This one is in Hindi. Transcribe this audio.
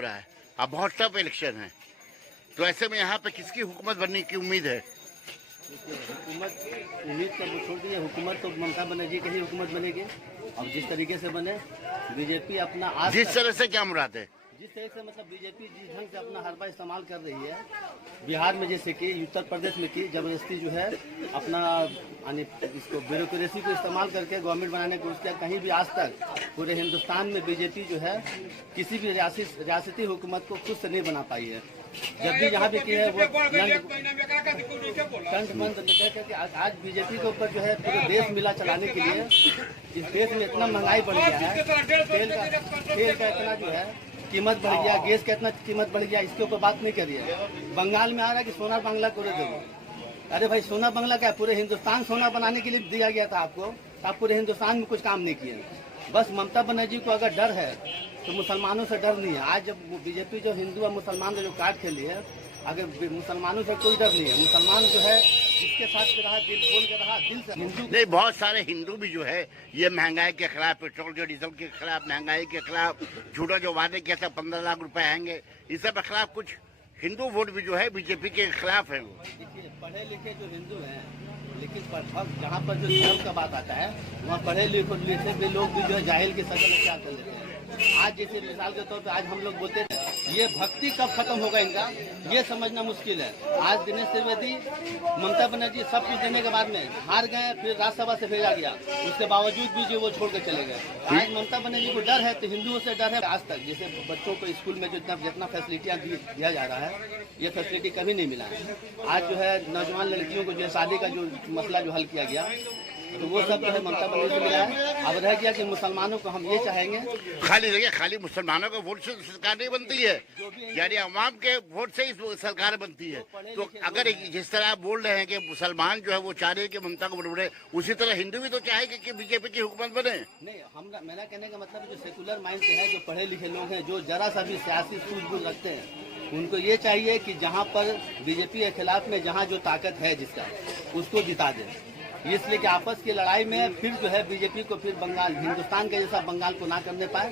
रहा है। अब बहुत टफ इलेक्शन है, तो ऐसे में यहाँ पे किसकी हुकूमत बनने की उम्मीद है? हुकूमत उम्मीद कर छोड़ दीजिए, हुकूमत तो ममता बनर्जी की ही हुकूमत बनेगी। अब जिस तरीके से बने बीजेपी अपना आज जिस तरह से क्या मुराद है? जिस तरह से मतलब बीजेपी जिस ढंग से अपना हरबा इस्तेमाल कर रही है बिहार में, जैसे कि उत्तर प्रदेश में की जबरदस्ती जो है अपना यानी इसको ब्यूरोक्रेसी को इस्तेमाल करके गवर्नमेंट बनाने की कोशिश किया। कहीं भी आज तक पूरे हिंदुस्तान में बीजेपी जो है किसी भी रियासती हुकूमत को खुद से नहीं बना पाई है। जब भी यहाँ भी की है वो कंठबंद करके आज बीजेपी के ऊपर जो है पूरे देश मिला चलाने के लिए इस देश में इतना महंगाई बढ़ गया है, तेल का इतना जो है कीमत बढ़ गया, गैस का इतना कीमत बढ़ गया, इसके ऊपर बात नहीं करिए। बंगाल में आ रहा है कि सोना बांग्ला को दे दो। अरे भाई सोना बांग्ला क्या, पूरे हिंदुस्तान सोना बनाने के लिए दिया गया था आपको, आप पूरे हिंदुस्तान में कुछ काम नहीं किए। बस ममता बनर्जी को अगर डर है तो मुसलमानों से डर नहीं है। आज जब बीजेपी जो हिंदू और मुसलमान ने जो कार्ड खेली है, अगर मुसलमानों से कोई डर नहीं है। मुसलमान जो है जिसके साथ रहा दिल खोल के रहा, दिल से हिंदू नहीं, बहुत सारे हिंदू भी जो है ये महंगाई के खिलाफ, पेट्रोल के डीजल के खिलाफ, महंगाई के खिलाफ, झूठा जो वादे किया था 15 लाख रुपए आएंगे, इस सब के खिलाफ कुछ हिंदू वोट भी जो है बीजेपी के खिलाफ है। वो देखिए पढ़े लिखे जो हिंदू हैं, लेकिन जहाँ पर जो धर्म का बात आता है वहाँ पढ़े लिखे भी लोग भी जो है जाहिल की शक्ल अख्तियार कर लेते हैं। आज जैसे मिसाल के तौर पे आज हम लोग बोलते हैं ये भक्ति कब खत्म होगा इनका, ये समझना मुश्किल है। आज दिनेश त्रिवेदी, ममता बनर्जी सब कुछ देने के बाद में हार गए, फिर राज्यसभा से भेजा गया, उसके बावजूद भी जो वो छोड़ कर चले गए। आज ममता बनर्जी को डर है तो हिंदुओं से डर है। आज तक जैसे बच्चों को स्कूल में जितना फैसिलिटियाँ दिया जा रहा है, ये फैसिलिटी कभी नहीं मिला है। आज जो है नौजवान लड़कियों को जो शादी का जो मसला जो हल किया गया, तो वो सब जो है ममता बनर्जी को मिला है। अब रह गया कि मुसलमानों को हम ये चाहेंगे, खाली देखिए, खाली मुसलमानों के वोट से सरकार नहीं बनती है, यानी अवाम के वोट से ही सरकार बनती है। तो अगर जिस तरह आप बोल रहे हैं कि मुसलमान जो है वो चाह रहे हैं कि ममता को वोट बने, उसी तरह हिंदू भी तो चाहेंगे कि बीजेपी की हुकूमत बने। नहीं, मेरा कहने का मतलब जो सेकुलर माइंड से है, जो पढ़े लिखे लोग हैं, जो जरा सा भी सियासी सूझबूझ रखते हैं, उनको ये चाहिए कि जहाँ पर बीजेपी के खिलाफ में जहाँ जो ताकत है जिसका, उसको जिता दे। इसलिए कि आपस की लड़ाई में फिर जो है बीजेपी को फिर बंगाल, हिंदुस्तान के जैसा बंगाल को ना करने पाए।